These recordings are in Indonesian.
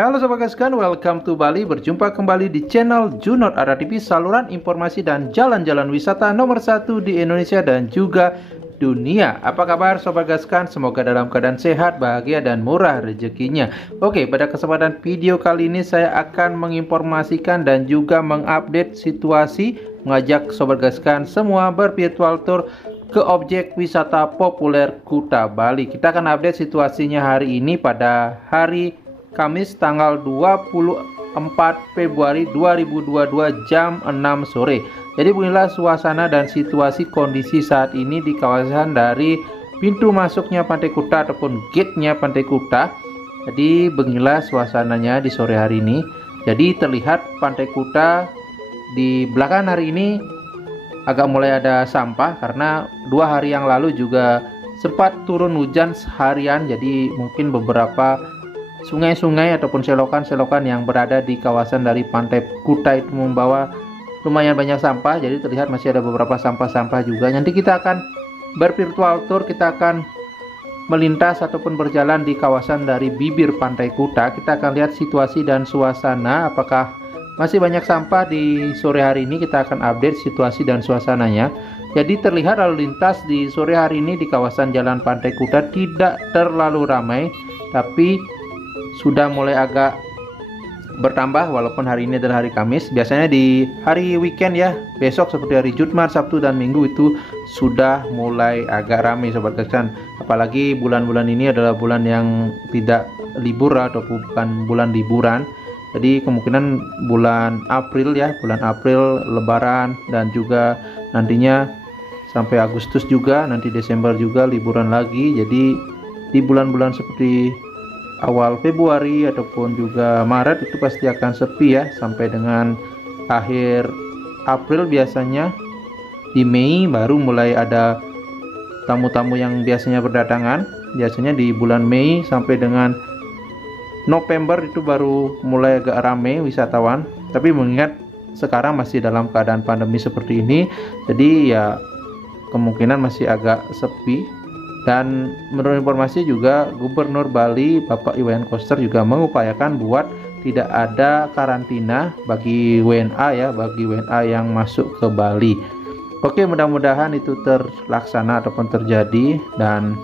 Halo Sobat Gaskan, welcome to Bali. Berjumpa kembali di channel Junot Ara TV, saluran informasi dan jalan-jalan wisata nomor 1 di Indonesia dan juga dunia. Apa kabar Sobat Gaskan? Semoga dalam keadaan sehat, bahagia, dan murah rezekinya. Oke, pada kesempatan video kali ini saya akan menginformasikan dan juga mengupdate situasi, mengajak Sobat Gaskan semua bervirtual tour ke objek wisata populer Kuta Bali. Kita akan update situasinya hari ini pada hari Kamis tanggal 24 Februari 2022 jam 6 sore. Jadi beginilah suasana dan situasi kondisi saat ini di kawasan dari pintu masuknya Pantai Kuta ataupun gate-nya Pantai Kuta. Jadi beginilah suasananya di sore hari ini. Jadi terlihat Pantai Kuta di belakang hari ini agak mulai ada sampah karena 2 hari yang lalu juga sempat turun hujan seharian. Jadi mungkin beberapa sungai-sungai ataupun selokan-selokan yang berada di kawasan dari Pantai Kuta itu membawa lumayan banyak sampah. Jadi terlihat masih ada beberapa sampah-sampah juga. Nanti kita akan bervirtual tour, kita akan melintas ataupun berjalan di kawasan dari bibir Pantai Kuta. Kita akan lihat situasi dan suasana, apakah masih banyak sampah di sore hari ini. Kita akan update situasi dan suasananya. Jadi terlihat lalu lintas di sore hari ini di kawasan Jalan Pantai Kuta tidak terlalu ramai, tapi sudah mulai agak bertambah walaupun hari ini adalah hari Kamis. Biasanya di hari weekend ya, besok seperti hari Jumat, Sabtu, dan Minggu itu sudah mulai agak ramai Sobat Gaskan. Apalagi bulan-bulan ini adalah bulan yang tidak libur atau bukan bulan liburan. Jadi kemungkinan bulan April ya, bulan April Lebaran, dan juga nantinya sampai Agustus juga, nanti Desember juga liburan lagi. Jadi di bulan-bulan seperti awal Februari ataupun juga Maret itu pasti akan sepi ya, sampai dengan akhir April biasanya. Di Mei baru mulai ada tamu-tamu yang biasanya berdatangan. Biasanya di bulan Mei sampai dengan November itu baru mulai agak ramai wisatawan. Tapi mengingat sekarang masih dalam keadaan pandemi seperti ini, jadi ya kemungkinan masih agak sepi. Dan menurut informasi juga Gubernur Bali Bapak Iwayan Koster juga mengupayakan buat tidak ada karantina bagi WNA ya, bagi WNA yang masuk ke Bali. Oke, mudah-mudahan itu terlaksana ataupun terjadi, dan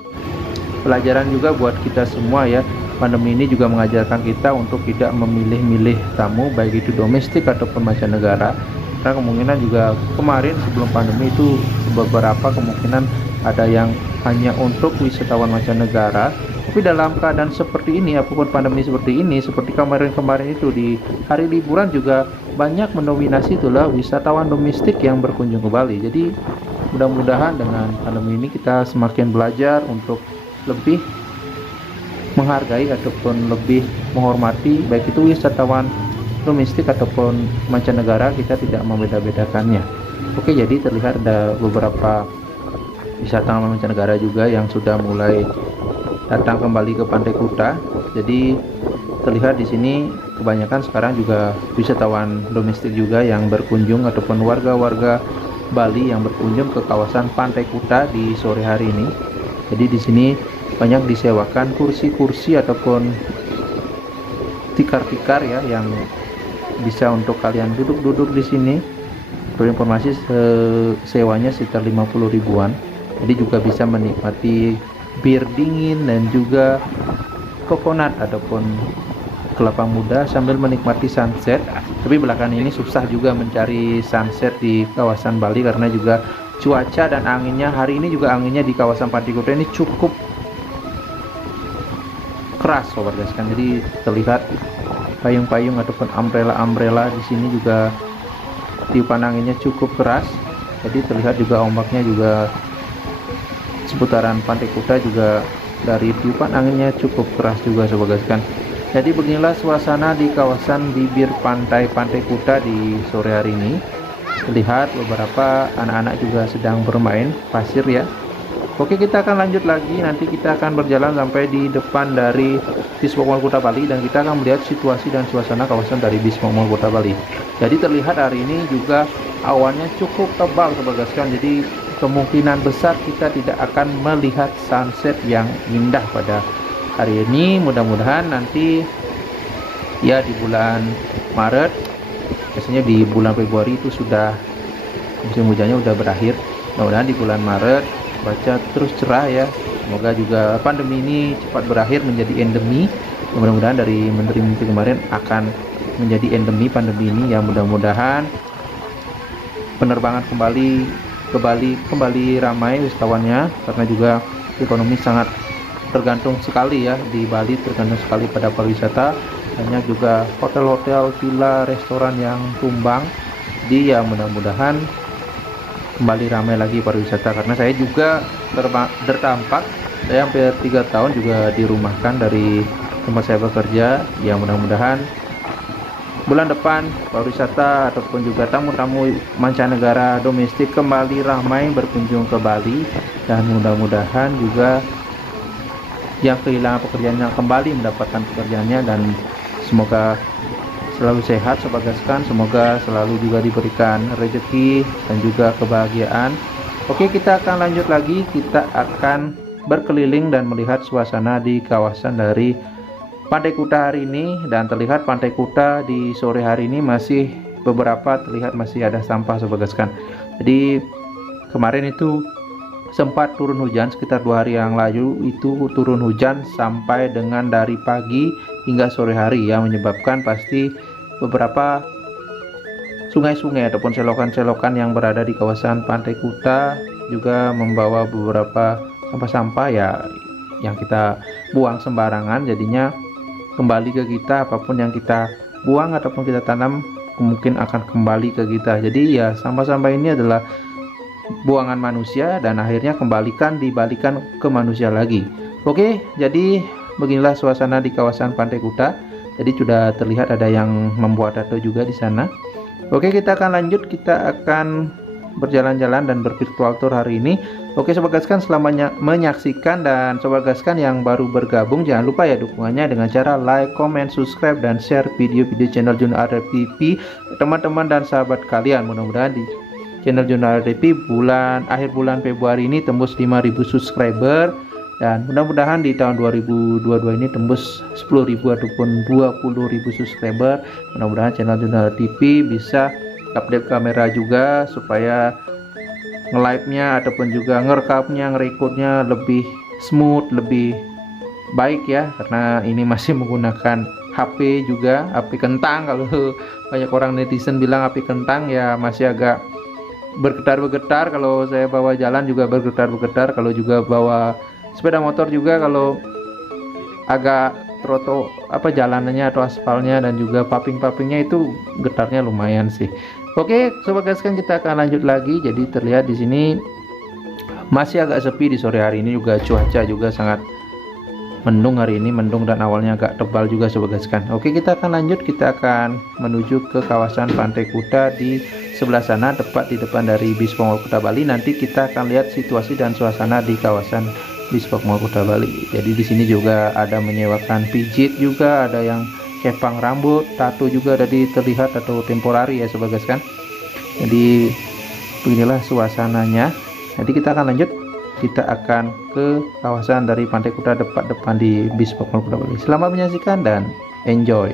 pelajaran juga buat kita semua ya. Pandemi ini juga mengajarkan kita untuk tidak memilih-milih tamu, baik itu domestik ataupun mancanegara. Karena kemungkinan juga kemarin sebelum pandemi itu beberapa kemungkinan ada yang hanya untuk wisatawan mancanegara. Tapi dalam keadaan seperti ini, apapun pandemi seperti ini, seperti kemarin-kemarin itu di hari liburan juga banyak mendominasi itulah wisatawan domestik yang berkunjung ke Bali. Jadi mudah-mudahan dengan pandemi ini kita semakin belajar untuk lebih menghargai ataupun lebih menghormati baik itu wisatawan domestik ataupun mancanegara. Kita tidak membeda-bedakannya. Oke, jadi terlihat ada beberapa wisatawan mancanegara juga yang sudah mulai datang kembali ke Pantai Kuta. Jadi terlihat di sini kebanyakan sekarang juga wisatawan domestik juga yang berkunjung ataupun warga-warga Bali yang berkunjung ke kawasan Pantai Kuta di sore hari ini. Jadi di sini banyak disewakan kursi-kursi ataupun tikar-tikar ya yang bisa untuk kalian duduk-duduk di sini. Berinformasi sewanya sekitar 50 ribuan. Jadi juga bisa menikmati bir dingin dan juga coconut ataupun kelapa muda sambil menikmati sunset. Tapi belakangan ini susah juga mencari sunset di kawasan Bali karena juga cuaca dan anginnya. Hari ini juga anginnya di kawasan Pantai Kuta ini cukup keras Sobat Gaskan. Jadi terlihat payung-payung ataupun umbrella di sini juga tiupan anginnya cukup keras. Jadi terlihat juga ombaknya juga seputaran Pantai Kuta juga dari tiupan anginnya cukup keras juga Sobat Gaskan. Jadi beginilah suasana di kawasan bibir Pantai Kuta di sore hari ini. Lihat beberapa anak-anak juga sedang bermain pasir ya. Oke, kita akan lanjut lagi. Nanti kita akan berjalan sampai di depan dari Bismok Mall Kuta Bali dan kita akan melihat situasi dan suasana kawasan dari Bismok Mall Kuta Bali. Jadi terlihat hari ini juga awannya cukup tebal Sobat Gaskan. Jadi kemungkinan besar kita tidak akan melihat sunset yang indah pada hari ini. Mudah-mudahan nanti ya di bulan Maret, biasanya di bulan Februari itu sudah musim hujannya udah berakhir. Mudah-mudahan di bulan Maret cuaca terus cerah ya. Semoga juga pandemi ini cepat berakhir menjadi endemi. Mudah-mudahan dari menteri-menteri kemarin akan menjadi endemi pandemi ini ya. Mudah-mudahan penerbangan kembali ke Bali kembali ramai wisatawannya, karena juga ekonomi sangat tergantung sekali ya di Bali, tergantung sekali pada pariwisata. Banyak juga hotel-hotel, villa, restoran yang tumbang. Jadi ya mudah-mudahan kembali ramai lagi pariwisata, karena saya juga terdampak. Saya hampir 3 tahun juga dirumahkan dari tempat saya bekerja. Ya mudah-mudahan bulan depan pariwisata ataupun juga tamu-tamu mancanegara domestik kembali ramai berkunjung ke Bali, dan mudah-mudahan juga yang kehilangan pekerjaannya kembali mendapatkan pekerjaannya, dan semoga selalu sehat Sobat Gaskan, semoga selalu juga diberikan rezeki dan juga kebahagiaan. Oke, kita akan lanjut lagi, kita akan berkeliling dan melihat suasana di kawasan dari Pantai Kuta hari ini. Dan terlihat Pantai Kuta di sore hari ini masih beberapa terlihat masih ada sampah Sobat Gaskan. Jadi kemarin itu sempat turun hujan sekitar 2 hari yang lalu, itu turun hujan sampai dengan dari pagi hingga sore hari yang menyebabkan pasti beberapa sungai-sungai ataupun selokan-selokan yang berada di kawasan Pantai Kuta juga membawa beberapa sampah-sampah ya yang kita buang sembarangan. Jadinya kembali ke kita, apapun yang kita buang ataupun kita tanam mungkin akan kembali ke kita. Jadi ya sampah-sampah ini adalah buangan manusia dan akhirnya dibalikan ke manusia lagi. Oke, jadi beginilah suasana di kawasan Pantai Kuta. Jadi sudah terlihat ada yang membuat tato juga di sana. Oke, kita akan lanjut, kita akan berjalan-jalan dan bervirtual tour hari ini. Oke Sobat Gaskan, selamanya menyaksikan, dan Sobat Gaskan yang baru bergabung jangan lupa ya dukungannya dengan cara like, comment, subscribe, dan share video-video channel Jurnal RTP teman-teman dan sahabat kalian. Mudah-mudahan di channel Jurnal RTP akhir bulan Februari ini tembus 5.000 subscriber, dan mudah-mudahan di tahun 2022 ini tembus 10.000 ataupun 20.000 subscriber. Mudah-mudahan channel Jurnal RTP bisa update kamera juga supaya nge-live-nya ataupun juga ngerekamnya, ngerekodnya lebih smooth, lebih baik ya, karena ini masih menggunakan HP juga, HP kentang. Kalau banyak orang netizen bilang HP kentang, ya masih agak bergetar-bergetar. Kalau saya bawa jalan juga bergetar-bergetar, kalau juga bawa sepeda motor juga, kalau agak jalanannya atau aspalnya dan juga paping-papingnya itu getarnya lumayan sih. Oke Sobat Gaskan, kita akan lanjut lagi. Jadi terlihat di sini masih agak sepi di sore hari ini, juga cuaca juga sangat mendung hari ini, mendung dan awalnya agak tebal juga Sobat Gaskan. Oke, kita akan lanjut, kita akan menuju ke kawasan Pantai Kuta di sebelah sana, tepat di depan dari Bispok Mall Kuta Bali. Nanti kita akan lihat situasi dan suasana di kawasan Bispok Mall Kuta Bali. Jadi di sini juga ada menyewakan pijit juga, ada yang kepang rambut, tato juga ada terlihat, atau temporari ya Sobat Gaskan. Jadi beginilah suasananya. Nanti kita akan lanjut, kita akan ke kawasan dari Pantai Kuta depan di Bispok Mall Kuta Bali. Selamat menyaksikan dan enjoy.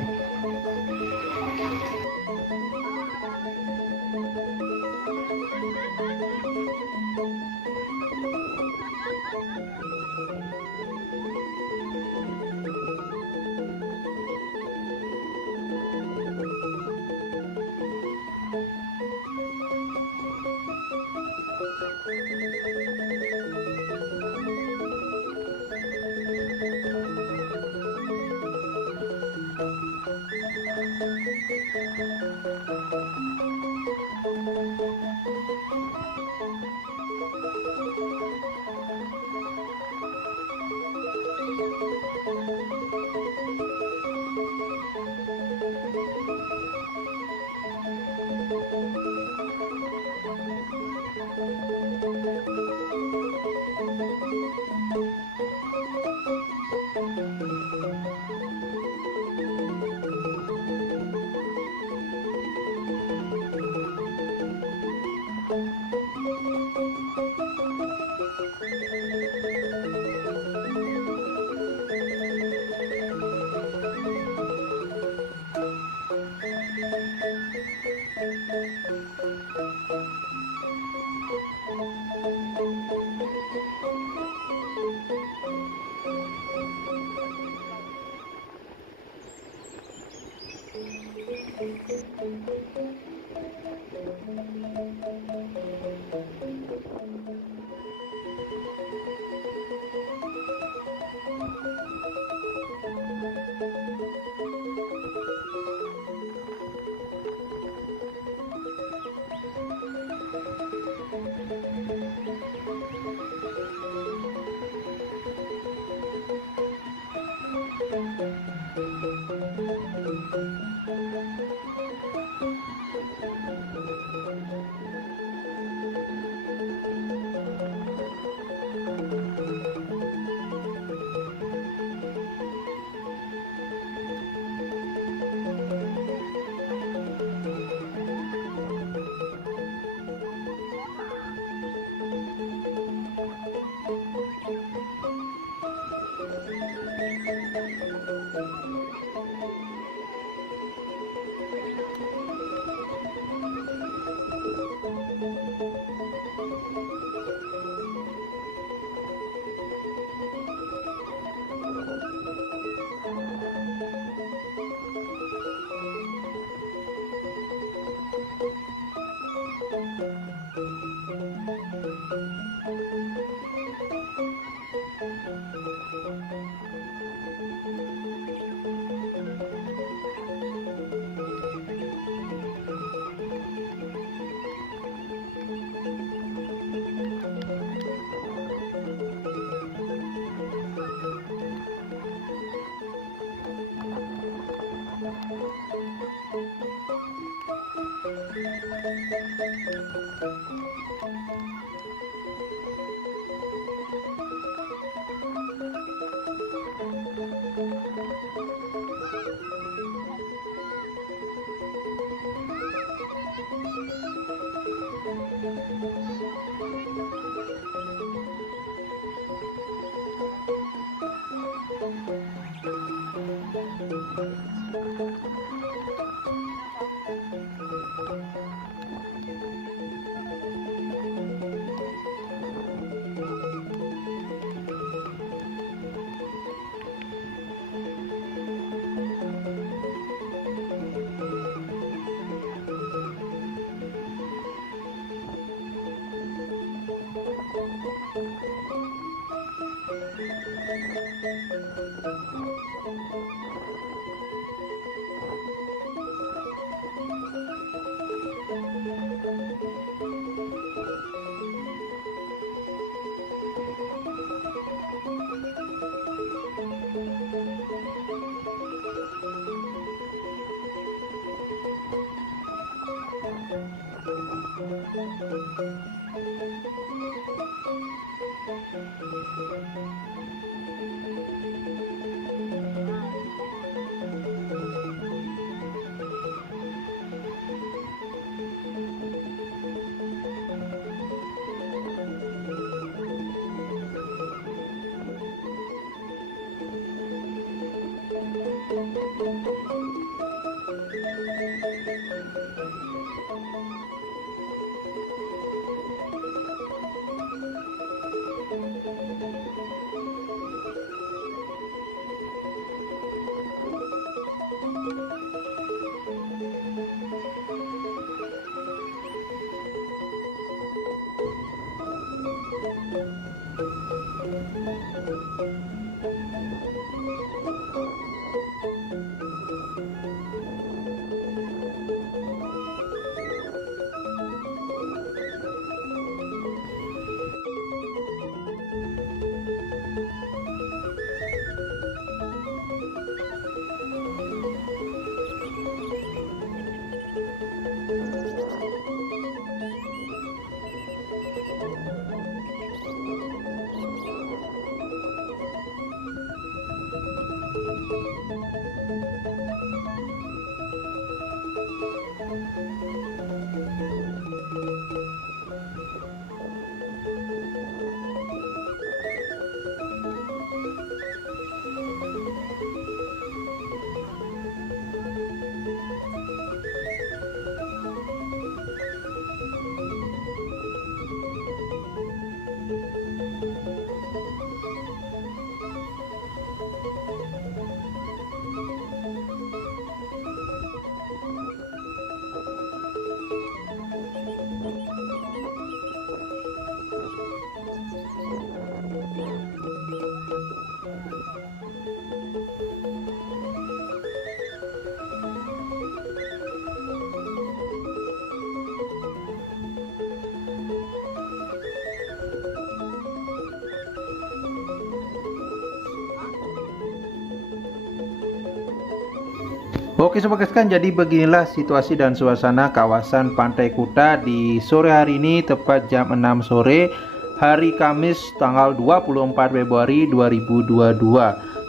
Oke sobat gaskan, jadi beginilah situasi dan suasana kawasan Pantai Kuta di sore hari ini, tepat jam 6 sore hari Kamis tanggal 24 Februari 2022.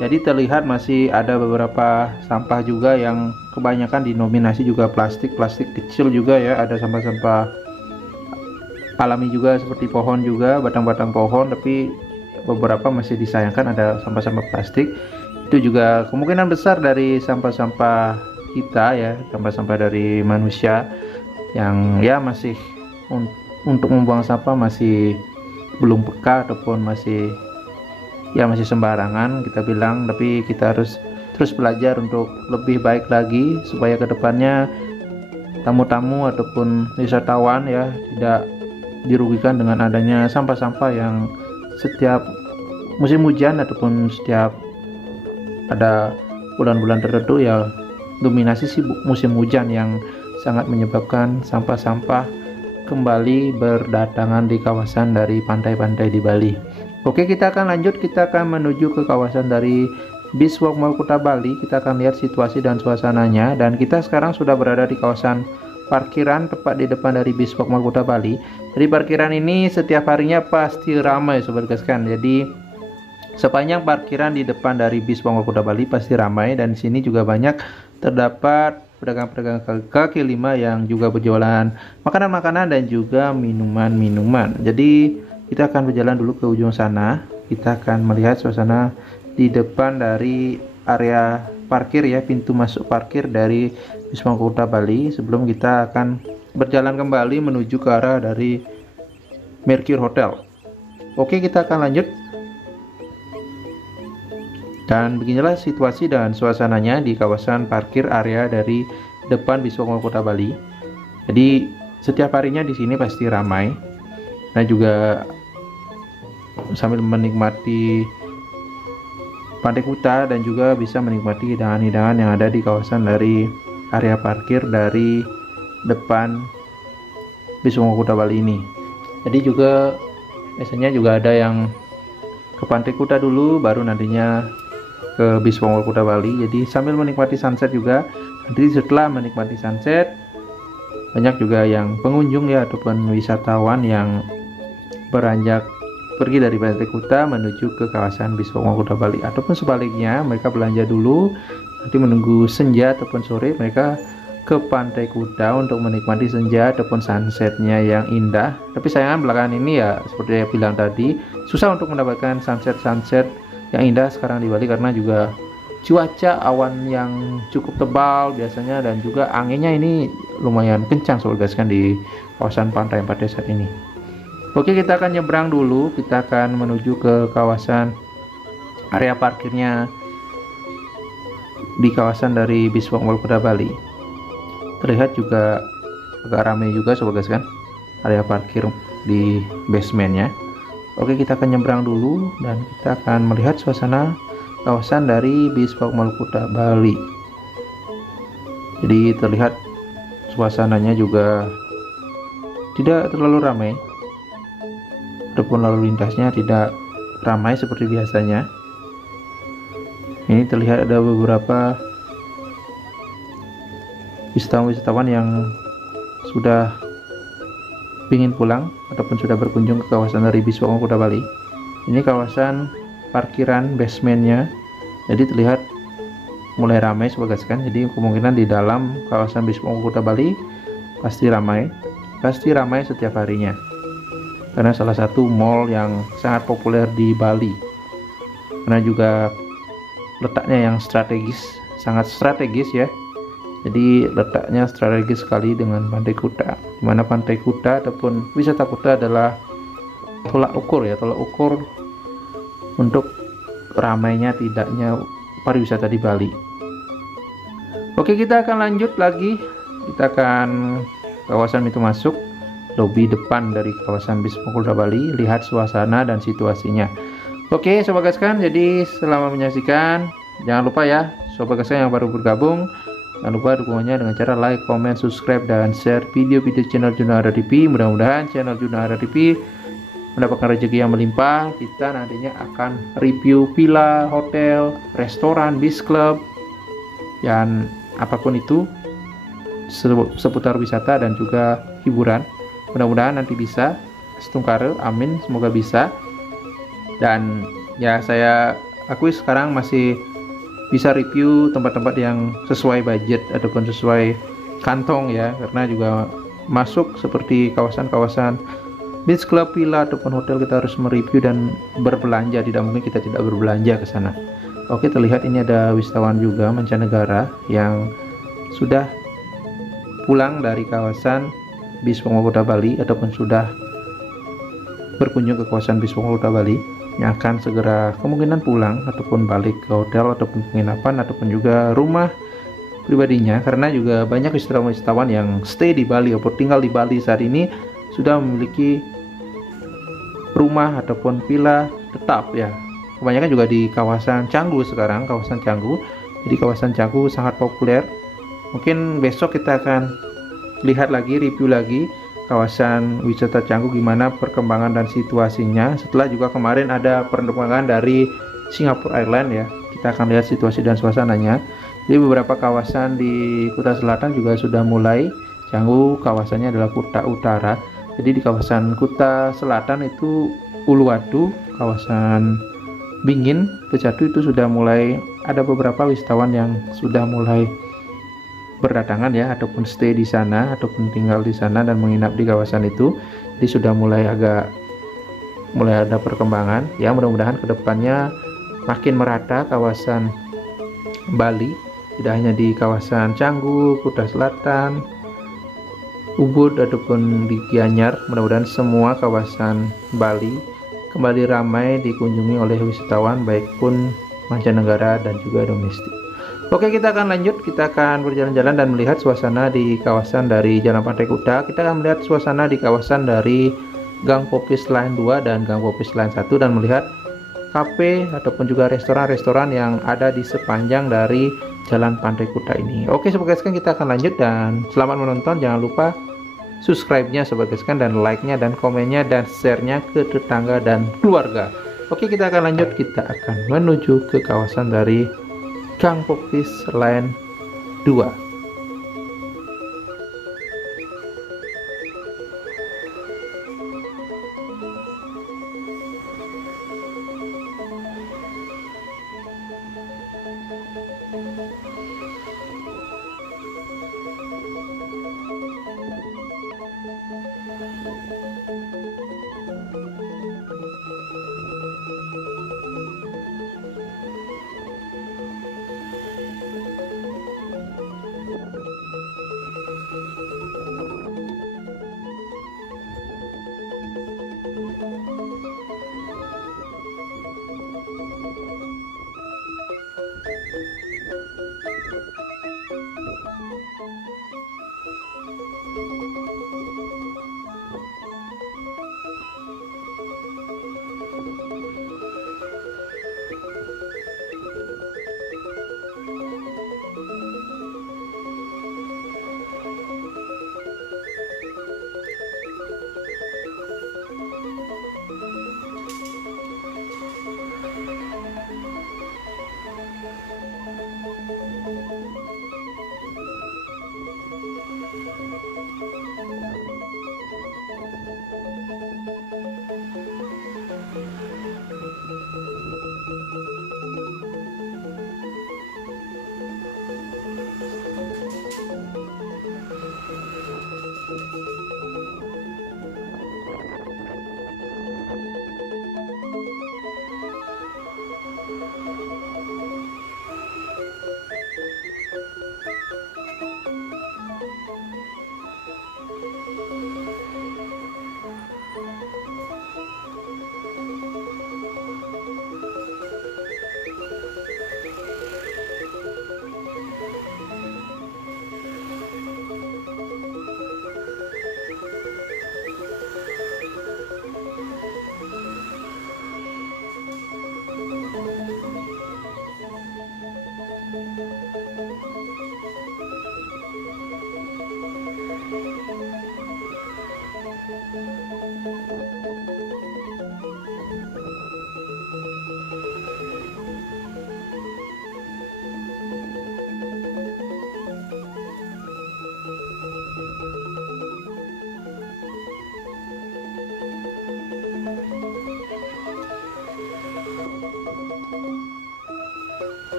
Jadi terlihat masih ada beberapa sampah juga yang kebanyakan dinominasi juga plastik kecil juga ya, ada sampah-sampah alami juga seperti pohon juga, batang-batang pohon, tapi beberapa masih disayangkan ada sampah-sampah plastik. Itu juga kemungkinan besar dari sampah-sampah kita ya, sampah-sampah dari manusia yang ya masih untuk membuang sampah masih belum peka ataupun masih sembarangan kita bilang. Tapi kita harus terus belajar untuk lebih baik lagi supaya kedepannya tamu-tamu ataupun wisatawan ya tidak dirugikan dengan adanya sampah-sampah yang setiap musim hujan ataupun setiap ada bulan-bulan tertentu ya dominasi sih musim hujan yang sangat menyebabkan sampah-sampah kembali berdatangan di kawasan dari pantai-pantai di Bali. Oke, kita akan lanjut, kita akan menuju ke kawasan dari Beachwalk Mall Kuta Bali. Kita akan lihat situasi dan suasananya, dan kita sekarang sudah berada di kawasan parkiran tepat di depan dari Beachwalk Mall Kuta Bali. Jadi parkiran ini setiap harinya pasti ramai sobat gaskan. Jadi sepanjang parkiran di depan dari Beachwalk Mall Kuta Bali pasti ramai, dan di sini juga banyak terdapat pedagang-pedagang kaki lima yang juga berjualan makanan-makanan dan juga minuman-minuman. Jadi kita akan berjalan dulu ke ujung sana. Kita akan melihat suasana di depan dari area parkir ya, pintu masuk parkir dari Beachwalk Mall Kuta Bali, sebelum kita akan berjalan kembali menuju ke arah dari Mercure Hotel. Oke, kita akan lanjut. Dan beginilah situasi dan suasananya di kawasan parkir area dari depan Beachwalk Mall Kuta Bali. Jadi setiap harinya di sini pasti ramai. Nah, juga sambil menikmati Pantai Kuta dan juga bisa menikmati hidangan-hidangan yang ada di kawasan dari area parkir dari depan Beachwalk Mall Kuta Bali ini. Jadi juga biasanya juga ada yang ke Pantai Kuta dulu baru nantinya ke Beachwalk Mall Kuta Bali. Jadi sambil menikmati sunset juga. Nanti setelah menikmati sunset banyak juga yang pengunjung ya ataupun wisatawan yang beranjak pergi dari Pantai Kuta menuju ke kawasan Beachwalk Mall Kuta Bali, ataupun sebaliknya mereka belanja dulu, nanti menunggu senja ataupun sore mereka ke Pantai Kuta untuk menikmati senja ataupun sunsetnya yang indah. Tapi sayangnya belakangan ini ya seperti saya bilang tadi, susah untuk mendapatkan sunset yang indah sekarang di Bali karena juga cuaca awan yang cukup tebal biasanya, dan juga anginnya ini lumayan kencang sobat gaskan di kawasan pantai Empat Desa ini. Oke, kita akan nyebrang dulu, kita akan menuju ke kawasan area parkirnya di kawasan dari Beachwalk Mall Kuta Bali. Terlihat juga agak ramai juga sobat gaskan area parkir di basementnya. Oke, kita akan nyebrang dulu dan kita akan melihat suasana kawasan dari Beachwalk Mall Kuta Bali. Jadi terlihat suasananya juga tidak terlalu ramai, ataupun lalu lintasnya tidak ramai seperti biasanya. Ini terlihat ada beberapa wisatawan yang sudah ingin pulang ataupun sudah berkunjung ke kawasan dari Beachwalk Mall Kuta Bali. Ini kawasan parkiran basementnya, jadi terlihat mulai ramai sobat gaskan. Jadi kemungkinan di dalam kawasan Beachwalk Mall Kuta Bali pasti ramai setiap harinya, karena salah satu mall yang sangat populer di Bali, karena juga letaknya yang sangat strategis ya. Jadi letaknya strategis sekali dengan Pantai Kuta, dimana Pantai Kuta ataupun wisata Kuta adalah tolak ukur untuk ramainya tidaknya pariwisata di Bali. Oke, kita akan lanjut lagi, kita akan kawasan pintu masuk lobi depan dari kawasan Beachwalk Mall Kuta Bali, lihat suasana dan situasinya. Oke sobat gaskan, jadi selama menyaksikan jangan lupa ya sobat gaskan yang baru bergabung, jangan lupa dukungannya dengan cara like, comment, subscribe, dan share video-video channel Juna Ara TV. Mudah-mudahan channel Juna Ara TV mendapatkan rezeki yang melimpah. Kita nantinya akan review villa, hotel, restoran, beach club, dan apapun itu seputar wisata dan juga hiburan. Mudah-mudahan nanti bisa setungkare, amin, semoga bisa. Dan ya saya akui sekarang masih bisa review tempat-tempat yang sesuai budget ataupun sesuai kantong ya, karena juga masuk seperti kawasan-kawasan beach club, villa ataupun hotel, kita harus mereview dan berbelanja, tidak mungkin kita tidak berbelanja ke sana. Oke, terlihat ini ada wisatawan juga mancanegara yang sudah pulang dari kawasan Bispongo Kota Bali ataupun sudah berkunjung ke kawasan Bispongo Kota Bali, yang akan segera kemungkinan pulang ataupun balik ke hotel ataupun penginapan ataupun juga rumah pribadinya, karena juga banyak wisatawan yang stay di Bali ataupun tinggal di Bali saat ini sudah memiliki rumah ataupun villa tetap ya. Kebanyakan juga di kawasan Canggu sekarang, kawasan Canggu. Jadi kawasan Canggu sangat populer. Mungkin besok kita akan lihat lagi, review lagi kawasan wisata Canggu gimana perkembangan dan situasinya. Setelah juga kemarin ada penerbangan dari Singapore Airlines ya, kita akan lihat situasi dan suasananya. Jadi beberapa kawasan di Kuta Selatan juga sudah mulai. Canggu kawasannya adalah Kuta Utara. Jadi di kawasan Kuta Selatan itu Uluwatu, kawasan Bingin, Pecatu itu sudah mulai ada beberapa wisatawan yang sudah mulai berdatangan ya, ataupun stay di sana ataupun tinggal di sana dan menginap di kawasan itu. Jadi sudah mulai ada perkembangan ya, mudah-mudahan kedepannya makin merata kawasan Bali, tidak hanya di kawasan Canggu, Kuta Selatan, Ubud ataupun di Gianyar. Mudah-mudahan semua kawasan Bali kembali ramai dikunjungi oleh wisatawan baik pun mancanegara dan juga domestik. Oke, kita akan lanjut, kita akan berjalan-jalan dan melihat suasana di kawasan dari Jalan Pantai Kuta. Kita akan melihat suasana di kawasan dari Gang Popis Line 2 dan Gang Popis Line 1 dan melihat kafe ataupun juga restoran-restoran yang ada di sepanjang dari Jalan Pantai Kuta ini. Oke, sobat gaskan, kita akan lanjut dan selamat menonton. Jangan lupa subscribe-nya sobat gaskan dan like-nya dan komennya dan share-nya ke tetangga dan keluarga. Oke, kita akan lanjut, kita akan menuju ke kawasan dari Gang Popis Line 2.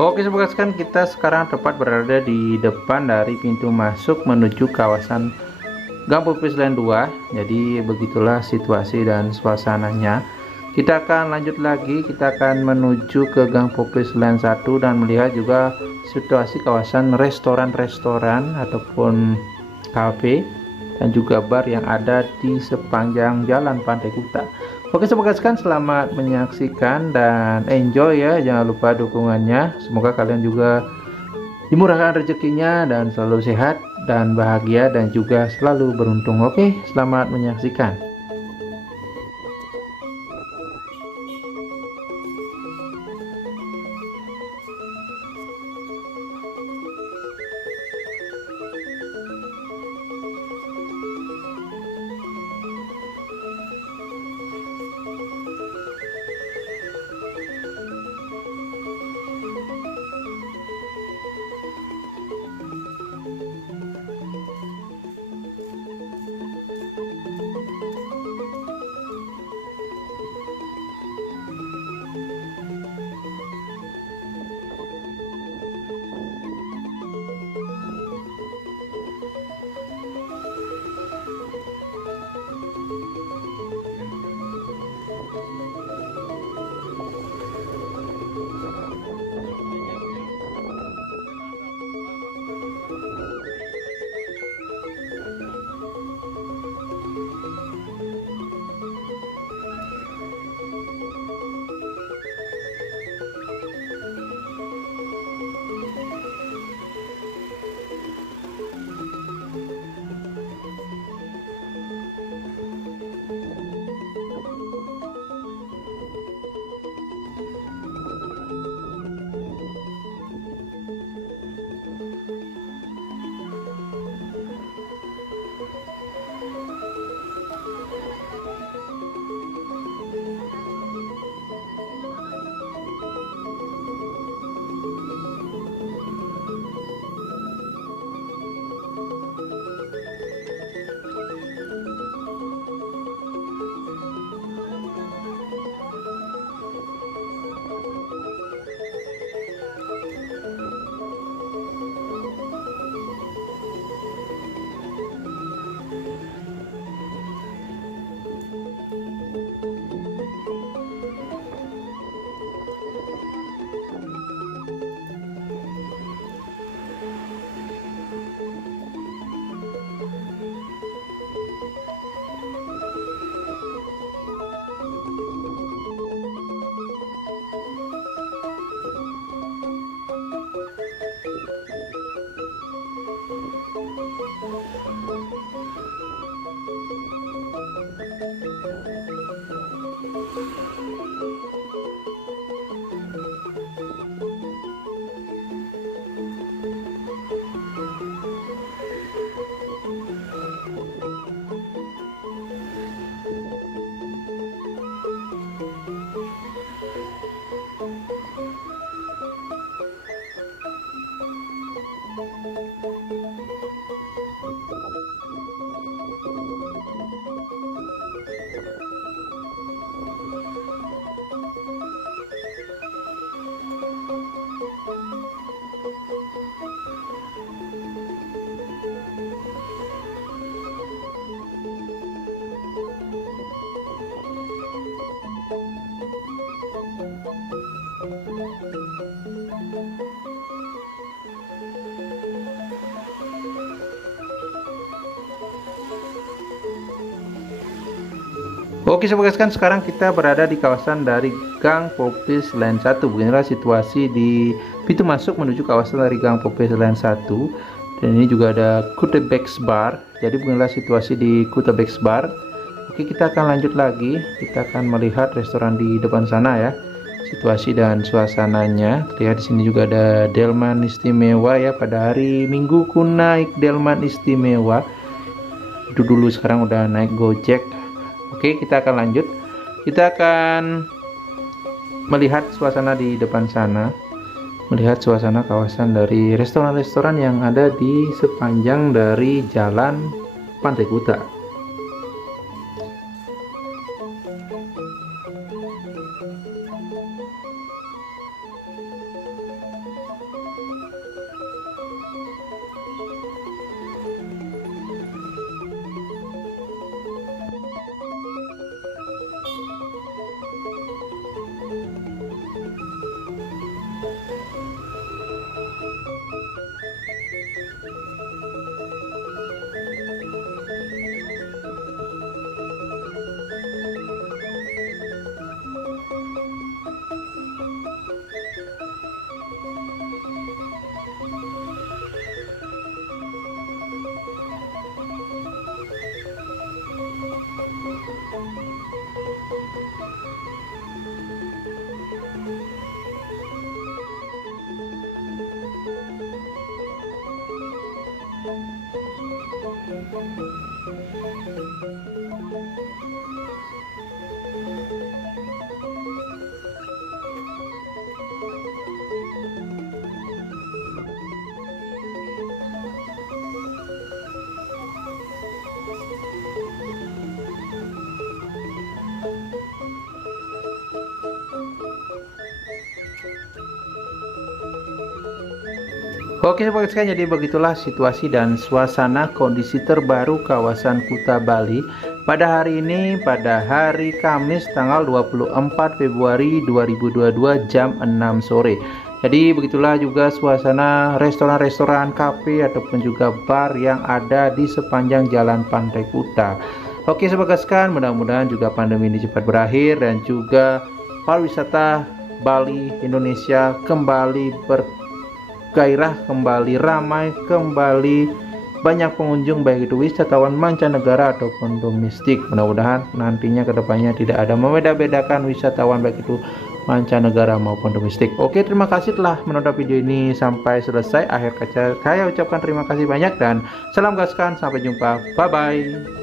Oke sobat gaskan, kita sekarang tepat berada di depan dari pintu masuk menuju kawasan Gang Pupis Land 2. Jadi begitulah situasi dan suasananya. Kita akan lanjut lagi, kita akan menuju ke Gang Pupis Land 1 dan melihat juga situasi kawasan restoran-restoran ataupun kafe dan juga bar yang ada di sepanjang jalan Pantai Kuta. Oke sobat gaskan, selamat menyaksikan dan enjoy ya. Jangan lupa dukungannya. Semoga kalian juga dimurahkan rezekinya dan selalu sehat dan bahagia dan juga selalu beruntung. Oke, selamat menyaksikan. Oke sobat gaskan, sekarang kita berada di kawasan dari Gang Pupis Land 1. Beginilah situasi di pintu masuk menuju kawasan dari Gang Pupis Land 1. Dan ini juga ada Kutebex Bar. Jadi beginilah situasi di Kutebex Bar. Oke, kita akan lanjut lagi. Kita akan melihat restoran di depan sana ya. Situasi dan suasananya. Lihat di sini juga ada delman istimewa ya. Pada hari Minggu ku naik delman istimewa. Itu dulu, sekarang udah naik Gojek. Oke, kita akan lanjut. Kita akan melihat suasana di depan sana. Melihat suasana kawasan dari restoran-restoran yang ada di sepanjang dari jalan Pantai Kuta. Oke sobat sekalian, jadi begitulah situasi dan suasana kondisi terbaru kawasan Kuta Bali pada hari ini, pada hari Kamis tanggal 24 Februari 2022 jam 6 sore. Jadi begitulah juga suasana restoran-restoran, kafe ataupun juga bar yang ada di sepanjang jalan Pantai Kuta. Oke sobat sekalian, mudah-mudahan juga pandemi ini cepat berakhir dan juga pariwisata Bali Indonesia kembali gairah, kembali ramai, kembali banyak pengunjung, baik itu wisatawan mancanegara ataupun domestik. Mudah-mudahan nantinya kedepannya tidak ada membeda-bedakan wisatawan baik itu mancanegara maupun domestik. Oke, terima kasih telah menonton video ini sampai selesai. Akhir kata saya ucapkan terima kasih banyak dan salam gaskan, sampai jumpa, bye bye.